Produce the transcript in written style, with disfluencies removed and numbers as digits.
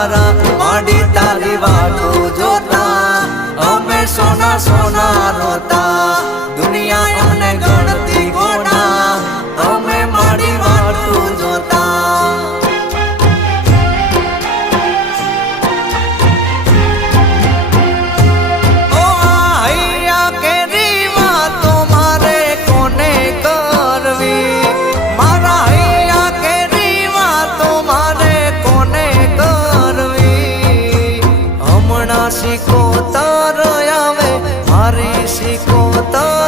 તારા માડી તારી વાતો જોતા અમે સોના સોના રોતા દુનિયા અમને ગણતી ગોડા અમે માડી વાતો જોતા શીખો તાર આવે મારી શીખો તાર